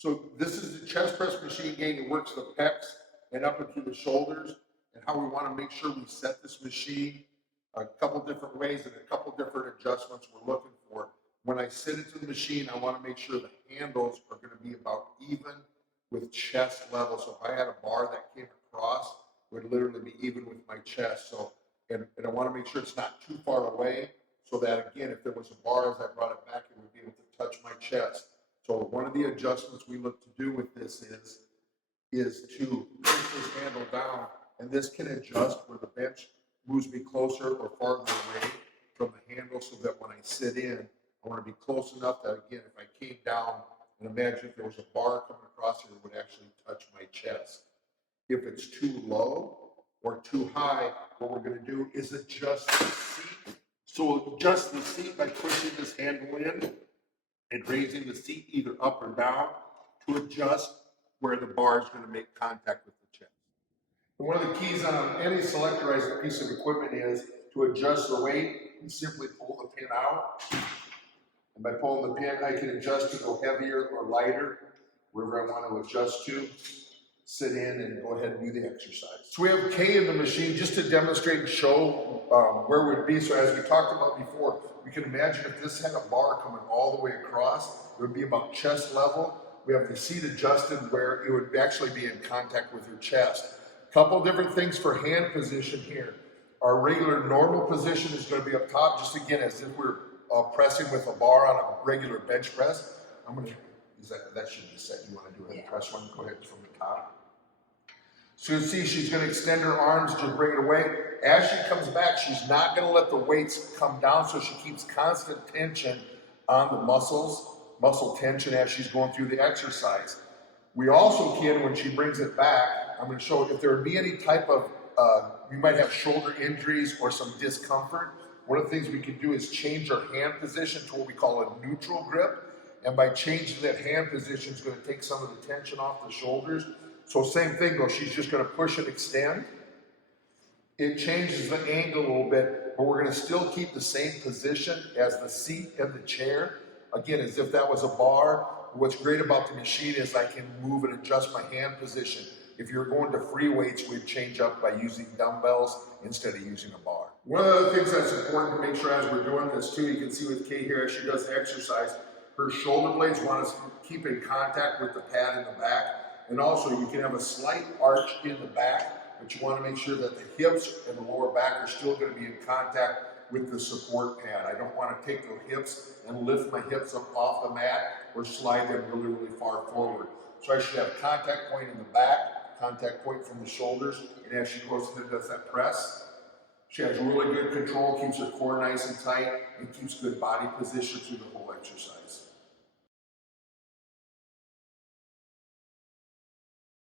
So this is the chest press machine gang. It works the pecs and up and through the shoulders, and how we want to make sure we set this machine a couple different ways and a couple different adjustments we're looking for. When I sit into the machine, I want to make sure the handles are going to be about even with chest level. So if I had a bar that came across, it would literally be even with my chest. So, and I want to make sure it's not too far away, so that again, if there was a bar as I brought it back, it would be able to touch my chest. So one of the adjustments we look to do with this is to push this handle down, and this can adjust where the bench moves me closer or farther away from the handle, so that when I sit in, I want to be close enough that again, if I came down, and imagine if there was a bar coming across here, it would actually touch my chest. If it's too low or too high, what we're going to do is adjust the seat. So we'll adjust the seat by pushing this handle in and raising the seat either up or down to adjust where the bar is going to make contact with the chest. And one of the keys on any selectorized piece of equipment is to adjust the weight. You simply pull the pin out. And by pulling the pin, I can adjust to go heavier or lighter, wherever I want to adjust to. Sit in and go ahead and do the exercise. So we have K in the machine just to demonstrate and show where we'd be. So as we talked about before, we can imagine if this had a bar coming all the way across, it would be about chest level. We have the seat adjusted where it would actually be in contact with your chest. A couple different things for hand position here. Our regular normal position is going to be up top, just again as if we're pressing with a bar on a regular bench press. I'm going to, that should be set. You want to do a head press one? Go ahead from the top. So you'll see she's going to extend her arms to bring it away. As she comes back, she's not going to let the weights come down, so she keeps constant tension on the muscle tension as she's going through the exercise. We also can, when she brings it back, I'm going to show if there would be any type of, you might have shoulder injuries or some discomfort. One of the things we can do is change our hand position to what we call a neutral grip. And by changing that hand position, it's going to take some of the tension off the shoulders. So same thing though, she's just going to push and extend. It changes the angle a little bit, but we're going to still keep the same position as the seat and the chair. Again, as if that was a bar. What's great about the machine is I can move and adjust my hand position. If you're going to free weights, we'd change up by using dumbbells instead of using a bar. One of the other things that's important to make sure as we're doing this too, you can see with Kay here as she does exercise, her shoulder blades want to keep in contact with the pad in the back. And also you can have a slight arch in the back, but you want to make sure that the hips and the lower back are still going to be in contact with the support pad. I don't want to take the hips and lift my hips up off the mat or slide them really, really far forward. So I should have contact point in the back, contact point from the shoulders, and as she goes through and does that press, she has really good control, keeps her core nice and tight, and keeps good body position through the whole exercise.